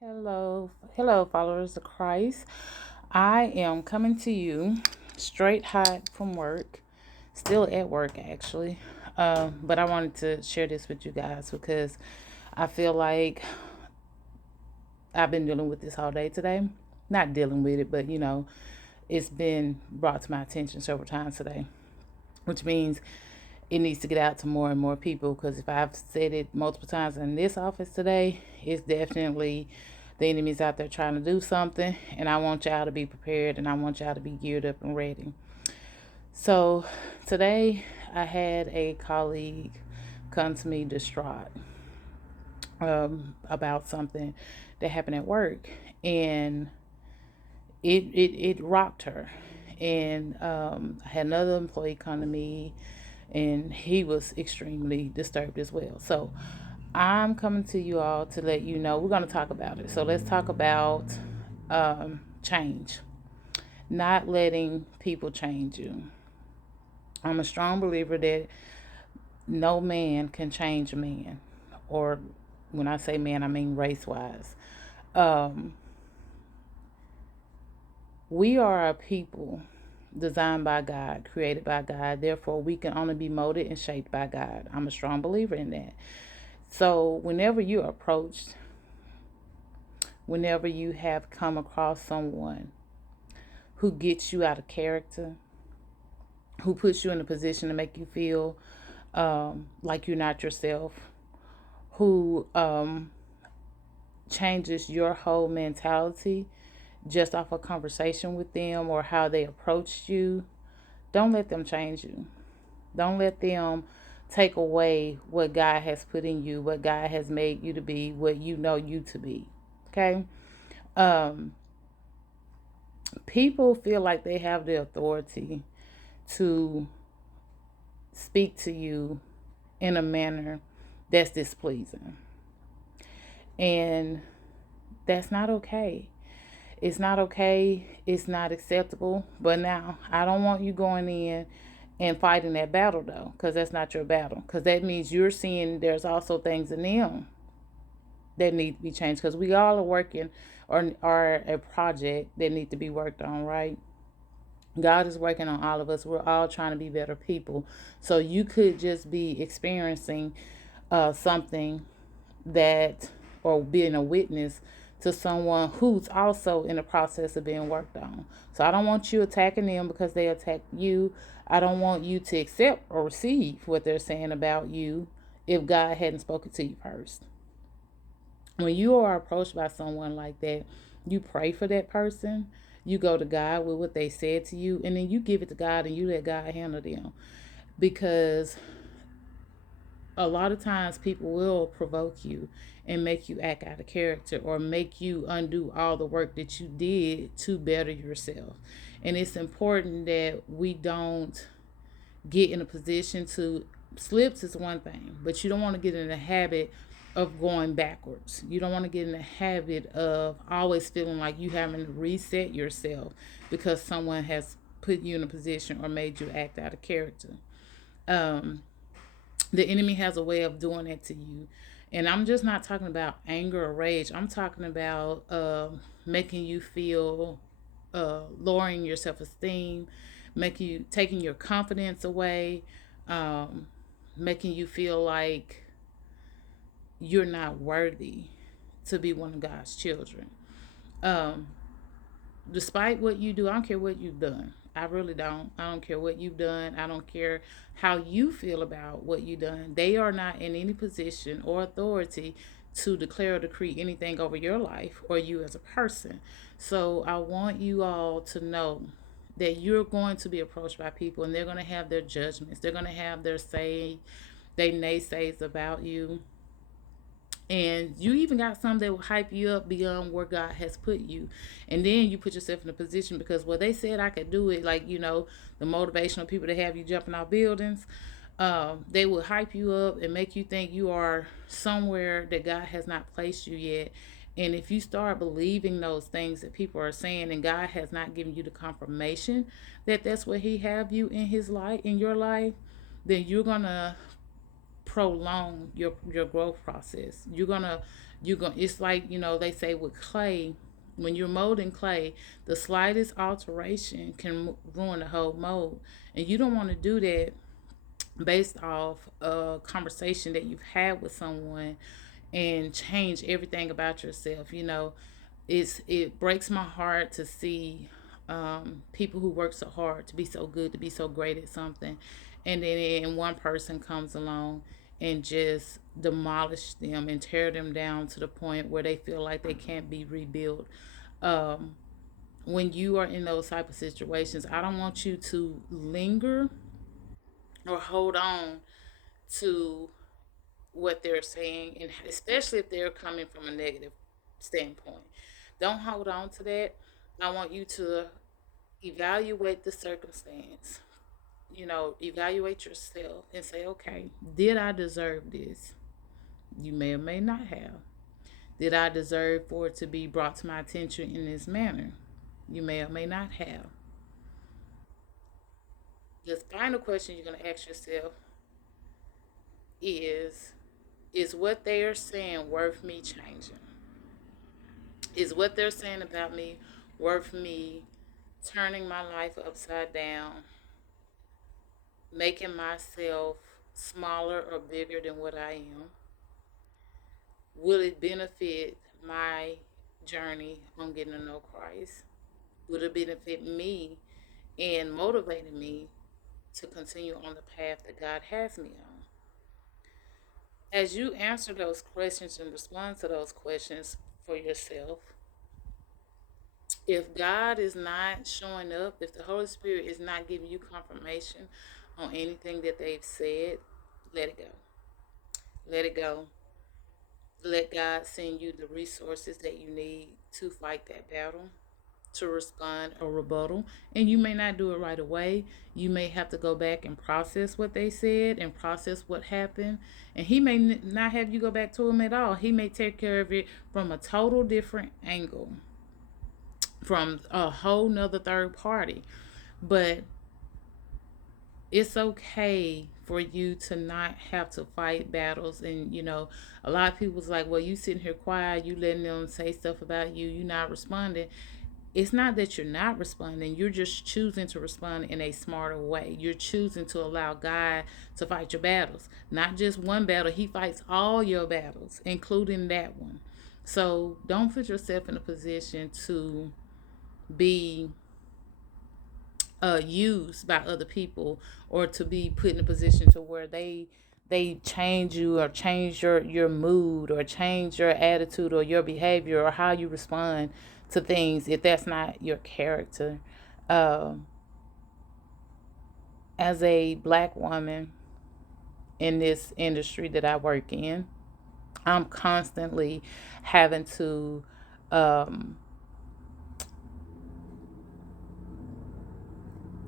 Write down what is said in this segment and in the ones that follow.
Hello, followers of Christ. I am coming to you straight hot from work, still at work actually. But I wanted to share this with you guys because I feel like I've been dealing with this all day today. Not dealing with it, but it's been brought to my attention several times today, which means it needs to get out to more and more people because if I've said it multiple times in this office today, it's definitely the enemy's out there trying to do something, and I want y'all to be prepared and I want y'all to be geared up and ready. So today I had a colleague come to me distraught about something that happened at work, and it rocked her. And I had another employee come to me, and he was extremely disturbed as well. So I'm coming to you all to let you know we're going to talk about it. So let's talk about change, not letting people change you. I'm a strong believer that no man can change a man, or when I say man, I mean race wise. Um, we are a people designed by God, created by God. Therefore, we can only be molded and shaped by God. I'm a strong believer in that. So, whenever you're approached, whenever you have come across someone who gets you out of character, who puts you in a position to make you feel like you're not yourself, who changes your whole mentality just off a conversation with them or how they approached you, don't let them change you. Don't let them take away what God has put in you, what God has made you to be, what you know you to be. Okay? Um, People feel like they have the authority to speak to you in a manner that's displeasing. And that's not okay. It's not okay. It's not acceptable. But now, I don't want you going in and fighting that battle, though, because that's not your battle. Because that means you're seeing there's also things in them that need to be changed. Because we all are working or are a project that need to be worked on, right? God is working on all of us. We're all trying to be better people. So you could just be experiencing something that, or being a witness to someone who's also in the process of being worked on. So I don't want you attacking them because they attack you. I don't want you to accept or receive what they're saying about you if God hadn't spoken to you first. When you are approached by someone like that, you pray for that person. You go to God with what they said to you, and then you give it to God and you let God handle them. Because a lot of times people will provoke you and make you act out of character or make you undo all the work that you did to better yourself. And it's important that we don't get in a position to, slips is one thing, but you don't want to get in the habit of going backwards. You don't want to get in the habit of always feeling like you having to reset yourself because someone has put you in a position or made you act out of character. Um, the enemy has a way of doing it to you. And I'm just not talking about anger or rage. I'm talking about making you feel, lowering your self esteem, making you, taking your confidence away, um, making you feel like you're not worthy to be one of God's children. Um, Despite what you do, I don't care what you've done. I really don't. I don't care what you've done. I don't care how you feel about what you've done. They are not in any position or authority to declare or decree anything over your life or you as a person. So I want you all to know that you're going to be approached by people and they're going to have their judgments. They're going to have their say, they naysays about you, and you even got some that will hype you up beyond where God has put you. And then you put yourself in a position because, well, they said I could do it. Like, the motivational people that have you jumping off buildings, they will hype you up and make you think you are somewhere that God has not placed you yet. And if you start believing those things that people are saying and God has not given you the confirmation that that's where he have you in his life, in your life, then you're going to prolong your growth process. You're gonna it's like, they say with clay, when you're molding clay, the slightest alteration can ruin the whole mold. And you don't want to do that based off a conversation that you've had with someone and change everything about yourself. It breaks my heart to see people who work so hard to be so good, to be so great at something, and then one person comes along and just demolish them and tear them down to the point where they feel like they can't be rebuilt. Um, when you are in those type of situations, I don't want you to linger or hold on to what they're saying, and especially if they're coming from a negative standpoint. Don't hold on to that. I want you to evaluate the circumstance. Evaluate yourself and say, okay, did I deserve this? You may or may not have. Did I deserve for it to be brought to my attention in this manner? You may or may not have. The final question you're going to ask yourself is is what they are saying worth me changing? Is what they're saying about me worth me turning my life upside down, making myself smaller or bigger than what I am? Will it benefit my journey on getting to know Christ? Will it benefit me and motivating me to continue on the path that God has me on? As you answer those questions and respond to those questions for yourself, if God is not showing up, if the Holy Spirit is not giving you confirmation on anything that they've said, let it go. Let it go. Let God send you the resources that you need to fight that battle, to respond or rebuttal. And you may not do it right away. You may have to go back and process what they said and process what happened. And He may not have you go back to Him at all. He may take care of it from a total different angle, from a whole nother third party. But it's okay for you to not have to fight battles. And a lot of people's like, well, you sitting here quiet, you letting them say stuff about you, you not responding. It's not that you're not responding, you're just choosing to respond in a smarter way. You're choosing to allow God to fight your battles. Not just one battle, He fights all your battles, including that one. So don't put yourself in a position to be used by other people, or to be put in a position to where they change you, or change your mood, or change your attitude or your behavior or how you respond to things, if that's not your character. um, as a black woman in this industry that I work in, I'm constantly having to um,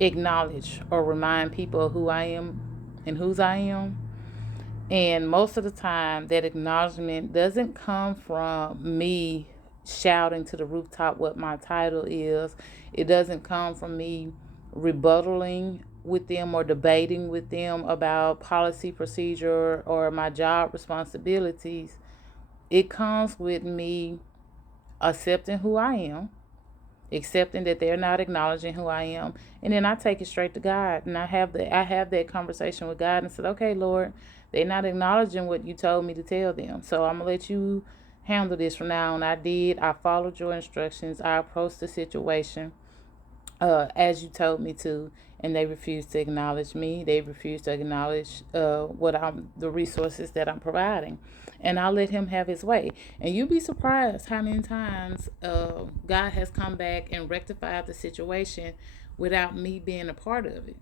acknowledge or remind people who I am and whose I am. And most of the time, that acknowledgement doesn't come from me shouting to the rooftop what my title is. It doesn't come from me rebuttaling with them or debating with them about policy, procedure, or my job responsibilities. It comes with me accepting who I am, accepting that they're not acknowledging who I am, and then I take it straight to God, and I have that conversation with God and said, okay, Lord, they're not acknowledging what you told me to tell them, so I'm gonna let you handle this from now on. I followed your instructions. I approached the situation as you told me to, and they refuse to acknowledge me. They refuse to acknowledge the resources that I'm providing, and I let Him have His way. And you'd be surprised how many times God has come back and rectified the situation without me being a part of it.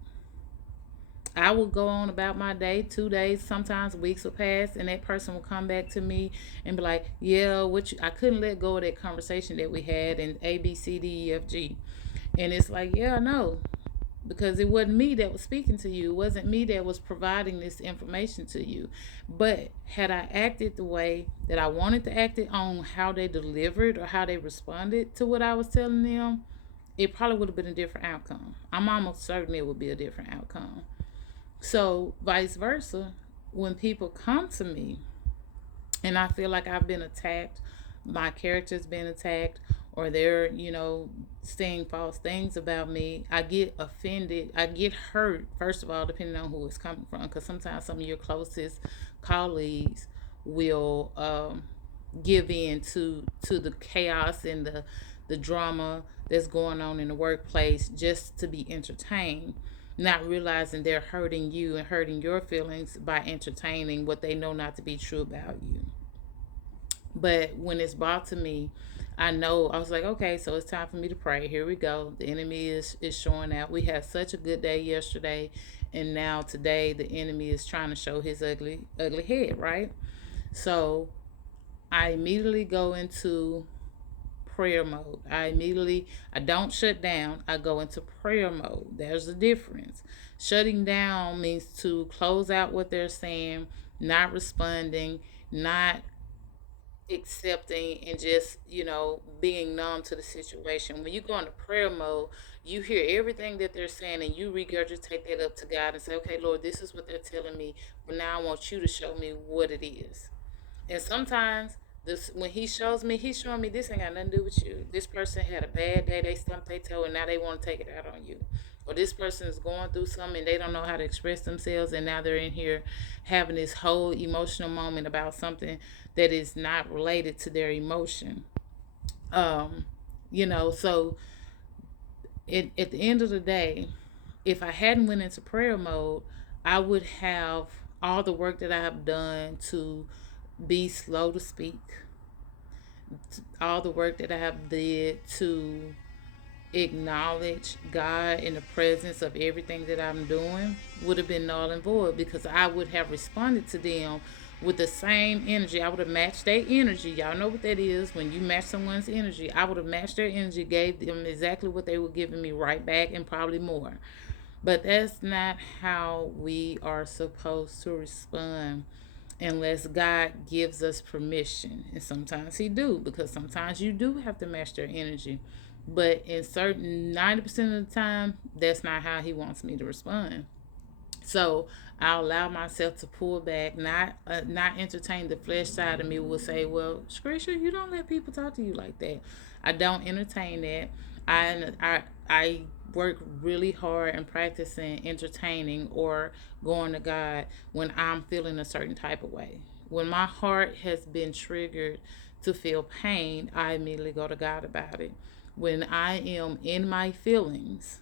I will go on about my day, 2 days, sometimes weeks will pass, and that person will come back to me and be like, "Yeah, I couldn't let go of that conversation that we had in A, B, C, D, E, F, G." And it's like, yeah, I know, because it wasn't me that was speaking to you. It wasn't me that was providing this information to you. But had I acted the way that I wanted to act it on how they delivered or how they responded to what I was telling them, it probably would have been a different outcome. I'm almost certain it would be a different outcome. So, vice versa, when people come to me and I feel like I've been attacked, my character's been attacked, or they're, saying false things about me, I get offended. I get hurt, first of all, depending on who it's coming from. Because sometimes some of your closest colleagues will give in to the chaos and the drama that's going on in the workplace just to be entertained, not realizing they're hurting you and hurting your feelings by entertaining what they know not to be true about you. But when it's brought to me, I know I was like, okay, so it's time for me to pray. Here we go. The enemy is showing out. We had such a good day yesterday, and now today the enemy is trying to show his ugly head, right? So I immediately go into prayer mode. I don't shut down. I go into prayer mode. There's a difference. Shutting down means to close out what they're saying, not responding, not accepting, and just being numb to the situation. When you go into prayer mode, you hear everything that they're saying and you regurgitate that up to God and say, okay, Lord, this is what they're telling me, but now I want you to show me what it is. And sometimes this, when he shows me, he's showing me this ain't got nothing to do with you. This person had a bad day, they stumped their toe, and now they want to take it out on you. Or this person is going through something and they don't know how to express themselves, and now they're in here having this whole emotional moment about something that is not related to their emotion. Um, so at the end of the day, if I hadn't went into prayer mode, I would have all the work that I have done to be slow to speak, all the work that I have did to acknowledge God in the presence of everything that I'm doing would have been null and void, because I would have responded to them with the same energy. I would have matched their energy. Y'all know what that is. When you match someone's energy, I would have matched their energy, gave them exactly what they were giving me right back and probably more. But that's not how we are supposed to respond unless God gives us permission. And sometimes he do, because sometimes you do have to match their energy. But in certain 90% of the time, that's not how he wants me to respond. So I allow myself to pull back, not entertain the flesh side of me will say, well, Scripture, you don't let people talk to you like that. I don't entertain that. I work really hard in practicing entertaining or going to God when I'm feeling a certain type of way. When my heart has been triggered to feel pain, I immediately go to God about it. When I am in my feelings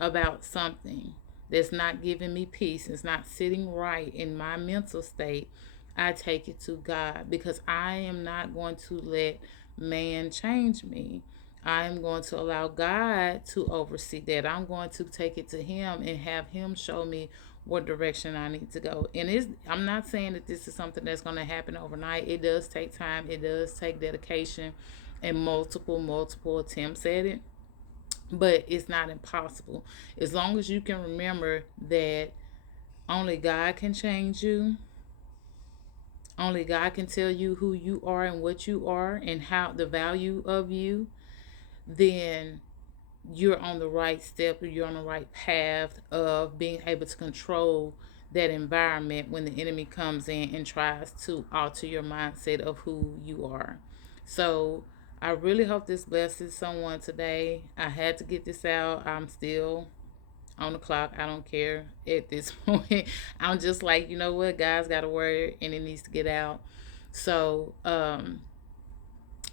about something that's not giving me peace, it's not sitting right in my mental state, I take it to God, because I am not going to let man change me. I am going to allow God to oversee that. I'm going to take it to him and have him show me what direction I need to go. And I'm not saying that this is something that's going to happen overnight. It does take time. It does take dedication and multiple attempts at it, but it's not impossible. As long as you can remember that only God can change you, only God can tell you who you are and what you are and how the value of you, then you're on the right step, or you're on the right path of being able to control that environment when the enemy comes in and tries to alter your mindset of who you are. So I really hope this blesses someone today. I had to get this out. I'm still on the clock. I don't care at this point. I'm just like, you know what? God's got a word and it needs to get out. So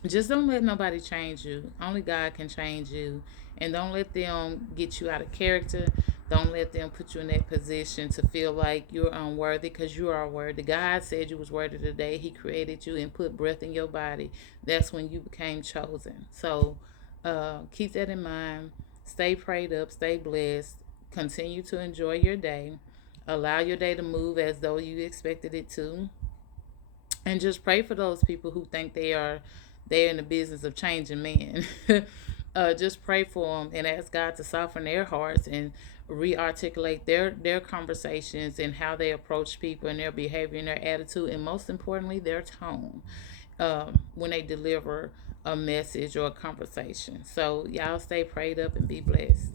just don't let nobody change you. Only God can change you. And don't let them get you out of character. Don't let them put you in that position to feel like you're unworthy, because you are worthy. God said you was worthy today. He created you and put breath in your body. That's when you became chosen. So keep that in mind. Stay prayed up. Stay blessed. Continue to enjoy your day. Allow your day to move as though you expected it to, and just pray for those people who think they're in the business of changing men. Just pray for them and ask God to soften their hearts and re-articulate their conversations and how they approach people and their behavior and their attitude, and most importantly their tone when they deliver a message or a conversation. So y'all stay prayed up and be blessed.